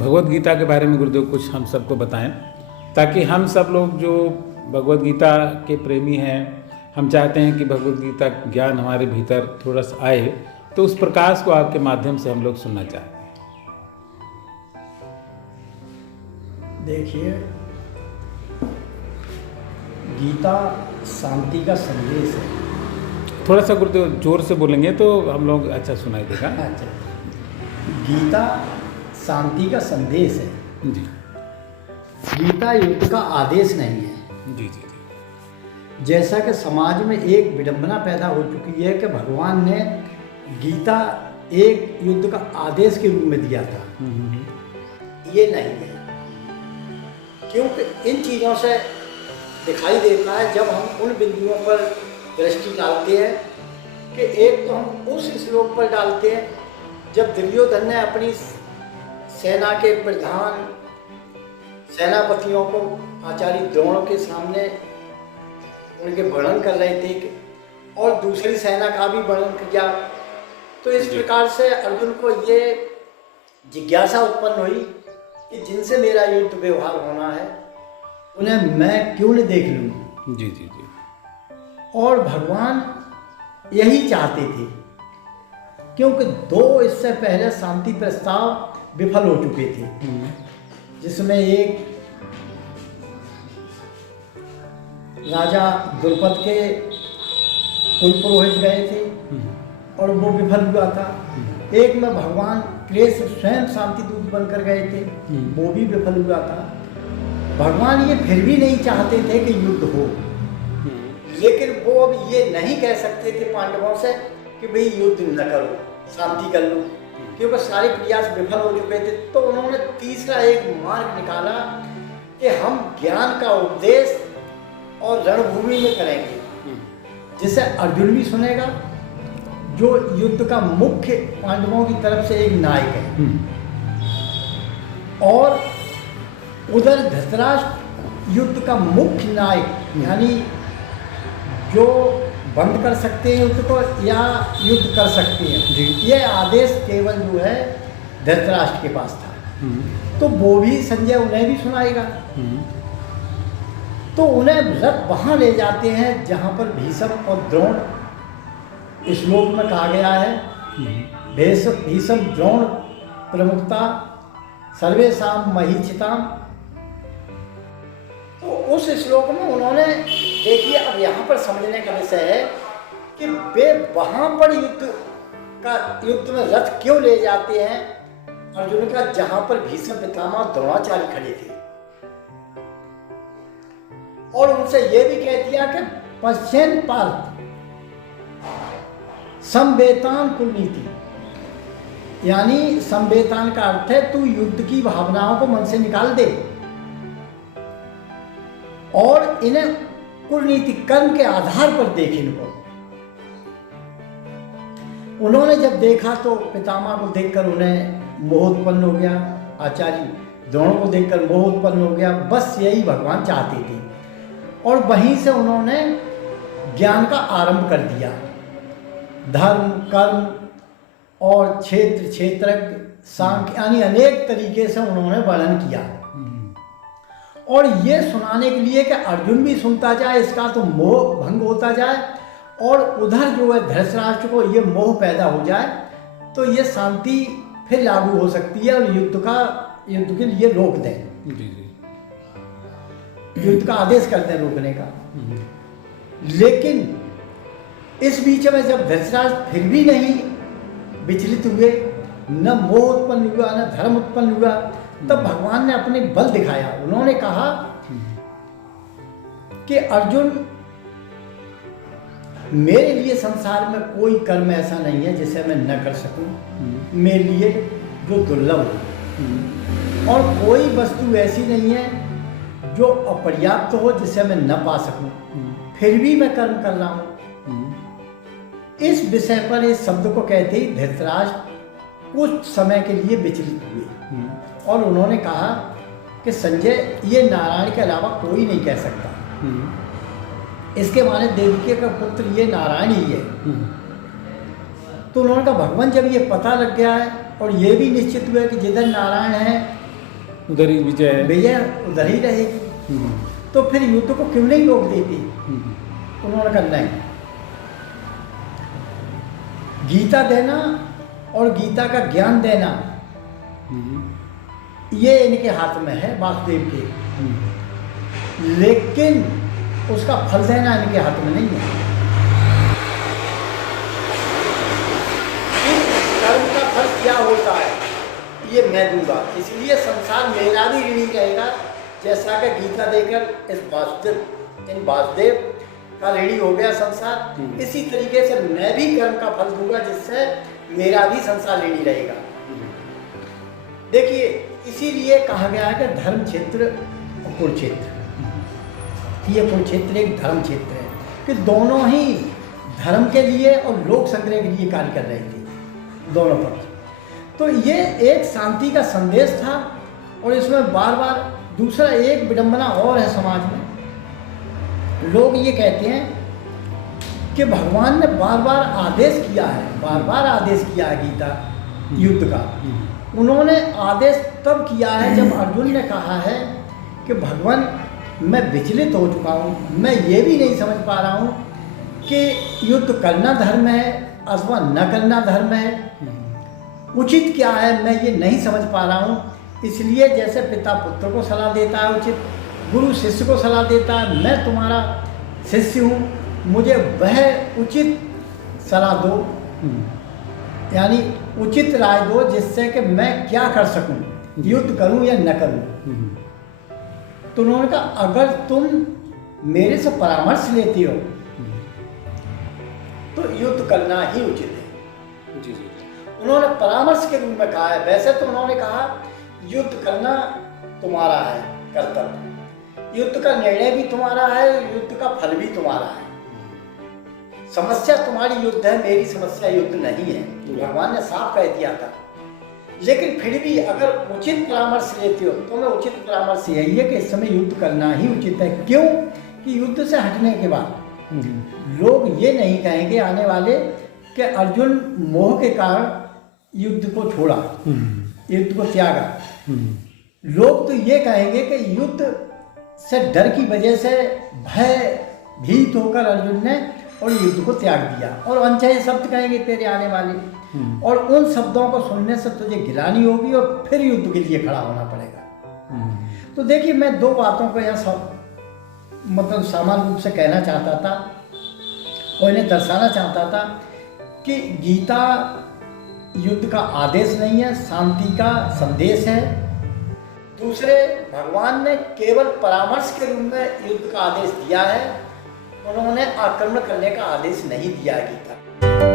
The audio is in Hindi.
भगवत गीता के बारे में गुरुदेव कुछ हम सबको बताएं, ताकि हम सब लोग जो भगवत गीता के प्रेमी हैं, हम चाहते हैं कि भगवत गीता ज्ञान हमारे भीतर थोड़ा सा आए, तो उस प्रकाश को आपके माध्यम से हम लोग सुनना चाहते हैं। देखिए, गीता शांति का संदेश है। थोड़ा सा गुरुदेव जोर से बोलेंगे तो हम लोग अच्छा सुनाई देगा। अच्छा, गीता शांति का संदेश है जी। गीता युद्ध का आदेश नहीं है। जी जी जी। जैसा कि समाज में एक विडंबना पैदा हो चुकी है कि भगवान ने गीता एक युद्ध का आदेश के रूप में दिया था। ये नहीं है, क्योंकि इन चीज़ों से दिखाई देता है जब हम उन बिंदुओं पर दृष्टि डालते हैं कि एक तो हम उस श्लोक पर डालते हैं जब दुर्योधन ने अपनी सेना के प्रधान सेनापतियों को आचार्य द्रोण के सामने उनके वर्णन कर रहे थे और दूसरी सेना का भी वर्णन किया। तो इस प्रकार से अर्जुन को ये जिज्ञासा उत्पन्न हुई कि जिनसे मेरा युद्ध व्यवहार होना है उन्हें मैं क्यों न देख लूँ। जी जी जी। और भगवान यही चाहते थे, क्योंकि दो इससे पहले शांति प्रस्ताव विफल हो चुके थे, जिसमें एक राजा द्रुपद के कुलपुरोहित गए थे और वो विफल हुआ था। एक में भगवान कृष्ण स्वयं शांति दूत बनकर गए थे, वो भी विफल हुआ था। भगवान ये फिर भी नहीं चाहते थे कि युद्ध हो, लेकिन वो अब ये नहीं कह सकते थे पांडवों से कि भाई युद्ध न करो, शांति कर लो, क्योंकि सारे प्रयास विफल हो चुके थे। तो उन्होंने तीसरा एक मार्ग निकाला कि हम ज्ञान का उपदेश और रणभूमि में करेंगे, जिसे अर्जुन भी सुनेगा, जो युद्ध का मुख्य पांडवों की तरफ से एक नायक है, और उधर धृतराष्ट्र युद्ध का मुख्य नायक, यानी जो बंद कर सकते हैं युद्ध को या युद्ध कर सकते हैं, ये आदेश केवल जो है धृतराष्ट्र के पास था। तो वो भी संजय उन्हें भी सुनाएगा। तो उन्हें रथ वहाँ ले जाते हैं जहाँ पर भीष्म और द्रोण, इस श्लोक में कहा गया है भीष्म द्रोण प्रमुखता सर्वेषां महीक्षिताम्। तो उस श्लोक में उन्होंने, देखिए अब यहाँ पर समझने का विषय है कि वे वहाँ पर युद्ध में रथ क्यों ले जाते हैं अर्जुन का, जहाँ पर भीष्म पितामह द्रोणाचार्य खड़े थे, और उनसे ये भी कह दिया कि पश्चिम पार्थ संवेतान कुलनीति, यानी संवेतान का अर्थ है तू युद्ध की भावनाओं को मन से निकाल दे और इन्हें कुलनीति कर्म के आधार पर देख इनको। उन्होंने जब देखा तो पितामह को देखकर उन्हें मोह उत्पन्न हो गया, आचार्य द्रोण को देखकर मोह उत्पन्न हो गया। बस यही भगवान चाहते थे, और वहीं से उन्होंने ज्ञान का आरंभ कर दिया। धर्म, कर्म और क्षेत्र, क्षेत्रज्ञ, सांख्य, यानी अनेक तरीके से उन्होंने वर्णन किया, और ये सुनाने के लिए कि अर्जुन भी सुनता जाए, इसका तो मोह भंग होता जाए, और उधर जो है धृतराष्ट्र को ये मोह पैदा हो जाए, तो ये शांति फिर लागू हो सकती है और युद्ध के लिए रोक दें, युद्ध का आदेश करते हैं रोकने का। लेकिन इस बीच में जब धृतराष्ट्र फिर भी नहीं विचलित हुए, न मोह उत्पन्न हुआ न धर्म उत्पन्न हुआ, तब भगवान ने अपने बल दिखाया। उन्होंने कहा कि अर्जुन, मेरे लिए संसार में कोई कर्म ऐसा नहीं है जिसे मैं न कर सकूं, मेरे लिए जो दुर्लभ हो, और कोई वस्तु ऐसी नहीं है जो अपर्याप्त हो जिसे मैं न पा सकूं, फिर भी मैं कर्म कर रहा हूं। इस विषय पर इस शब्द को कहते ही धृतराष्ट्र कुछ समय के लिए विचलित हुए, और उन्होंने कहा कि संजय, ये नारायण के अलावा कोई नहीं कह सकता, इसके माने देवकी का पुत्र ये नारायण ही है। तो उन्होंने कहा भगवान, जब ये पता लग गया है और ये भी निश्चित हुआ कि जिधर नारायण है उधर ही विजय है। विजय उधर ही रहेगी। हम्म, तो फिर युद्ध को क्यों नहीं रोक देती? हम्म, उन्होंने कहा नहीं, गीता देना और गीता का ज्ञान देना हम्म, ये इनके हाथ में है, वासुदेव के, हम्म, लेकिन उसका फल देना इनके हाथ में नहीं है। इस कर्म का फल क्या होता है ये मैं दूंगा, इसलिए संसार मेरा भी ऋणी रहेगा। जैसा कि गीता देकर इस वासुदेव का ऋणी हो गया संसार, इसी तरीके से मैं भी कर्म का फल दूंगा जिससे मेरा भी संसार ऋणी रहेगा। देखिए, इसीलिए कहा गया है कि धर्म क्षेत्र और कुरुक्षेत्र, ये कुरुक्षेत्र एक धर्म क्षेत्र है कि दोनों ही धर्म के लिए और लोक संग्रह के लिए कार्य कर रहे थे, दोनों पक्ष। तो ये एक शांति का संदेश था। और इसमें बार बार दूसरा एक विडंबना और है समाज में। लोग ये कहते हैं कि भगवान ने बार बार आदेश किया है, बार बार आदेश किया है गीता युद्ध का। उन्होंने आदेश तब किया है जब अर्जुन ने कहा है कि भगवान मैं विचलित हो चुका हूँ, मैं ये भी नहीं समझ पा रहा हूँ कि युद्ध करना धर्म है अथवा न करना धर्म है, उचित क्या है मैं ये नहीं समझ पा रहा हूँ। इसलिए जैसे पिता पुत्र को सलाह देता है उचित, गुरु शिष्य को सलाह देता है, मैं तुम्हारा शिष्य हूँ, मुझे वह उचित सलाह दो, यानी उचित राय दो जिससे कि मैं क्या कर सकूं, युद्ध करूं या न करूं। तो उन्होंने कहा अगर तुम मेरे से परामर्श लेते हो तो युद्ध करना ही उचित है। जी जी। उन्होंने परामर्श के रूप में कहा है। वैसे तो उन्होंने कहा युद्ध करना तुम्हारा है कर्तव्य, युद्ध का निर्णय भी तुम्हारा है, युद्ध का फल भी तुम्हारा है। समस्या तुम्हारी युद्ध है, मेरी समस्या युद्ध नहीं है, भगवान ने साफ कह दिया था। लेकिन फिर भी अगर उचित परामर्श लेते हो तो मैं उचित परामर्श यही है कि इस समय युद्ध करना ही उचित है। क्यों कि युद्ध से हटने के बाद लोग ये नहीं कहेंगे आने वाले कि अर्जुन मोह के कारण युद्ध को छोड़ा, युद्ध को त्यागा। लोग तो ये कहेंगे कि युद्ध से डर की वजह से भयभीत होकर अर्जुन ने और युद्ध को त्याग दिया, और अनचाहे शब्द कहेंगे तेरे आने वाले, और उन शब्दों को सुनने से तुझे गिलानी होगी और फिर युद्ध के लिए खड़ा होना पड़ेगा। तो देखिए, मैं दो बातों को यहाँ मतलब सामान्य रूप से कहना चाहता था और इन्हें दर्शाना चाहता था कि गीता युद्ध का आदेश नहीं है, शांति का संदेश है। दूसरे, भगवान ने केवल परामर्श के रूप में युद्ध का आदेश दिया है, उन्होंने आक्रमण करने का आदेश नहीं दिया है गीता।